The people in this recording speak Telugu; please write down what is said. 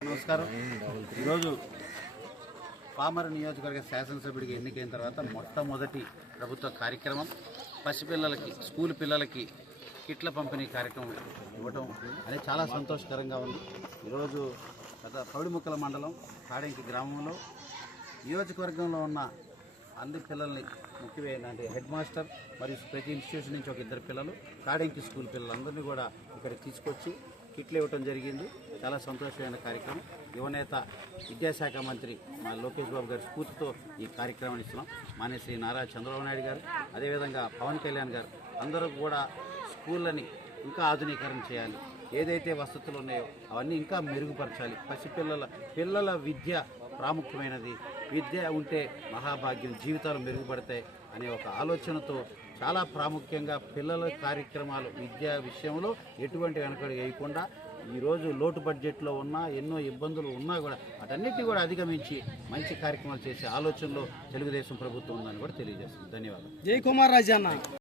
నమస్కారం. ఈరోజు పామర నియోజకవర్గ శాసనసభ్యుడికి ఎన్నికైన తర్వాత మొట్టమొదటి ప్రభుత్వ కార్యక్రమం. పసిపిల్లలకి స్కూల్ పిల్లలకి కిట్ల పంపిణీ కార్యక్రమం ఇవ్వటం. అనేది చాలా సంతోషకరంగా ఉంది. ఈరోజు గత పౌడిముక్కల మండలం కాడెంకి గ్రామంలో నియోజకవర్గంలో ఉన్న అందరి పిల్లల్ని ముఖ్యమైన అంటే హెడ్ మాస్టర్ మరియు ప్రతి ఇన్స్టిట్యూషన్ నుంచి ఒక ఇద్దరు పిల్లలు కాడెంకి స్కూల్ పిల్లలందరినీ కూడా ఇక్కడ తీసుకొచ్చి కిట్లు ఇవ్వటం జరిగింది. చాలా సంతోషమైన కార్యక్రమం. యువనేత విద్యాశాఖ మంత్రి మా లోకేష్ బాబు గారి స్ఫూర్తితో ఈ కార్యక్రమాన్ని ఇస్తున్నాం. మానే శ్రీ నారా చంద్రబాబు నాయుడు గారు అదేవిధంగా పవన్ కళ్యాణ్ గారు అందరూ కూడా స్కూళ్ళని ఇంకా ఆధునీకరణ చేయాలి. ఏదైతే వసతులు ఉన్నాయో అవన్నీ ఇంకా మెరుగుపరచాలి. పసిపిల్లల పిల్లల విద్య ప్రాముఖ్యమైనది. విద్య ఉంటే మహాభాగ్యం జీవితాలు మెరుగుపడతాయి అనే ఒక ఆలోచనతో చాలా ప్రాముఖ్యంగా పిల్లల కార్యక్రమాలు విద్యా విషయంలో ఎటువంటి వెనకడు వేయకుండా ఈరోజు లోటు బడ్జెట్లో ఉన్న ఎన్నో ఇబ్బందులు ఉన్నా కూడా వాటన్నిటిని కూడా అధిగమించి మంచి కార్యక్రమాలు చేసే ఆలోచనలో తెలుగుదేశం ప్రభుత్వం ఉందని కూడా తెలియజేస్తుంది. ధన్యవాదాలు. జై కుమార్ రాజన్న.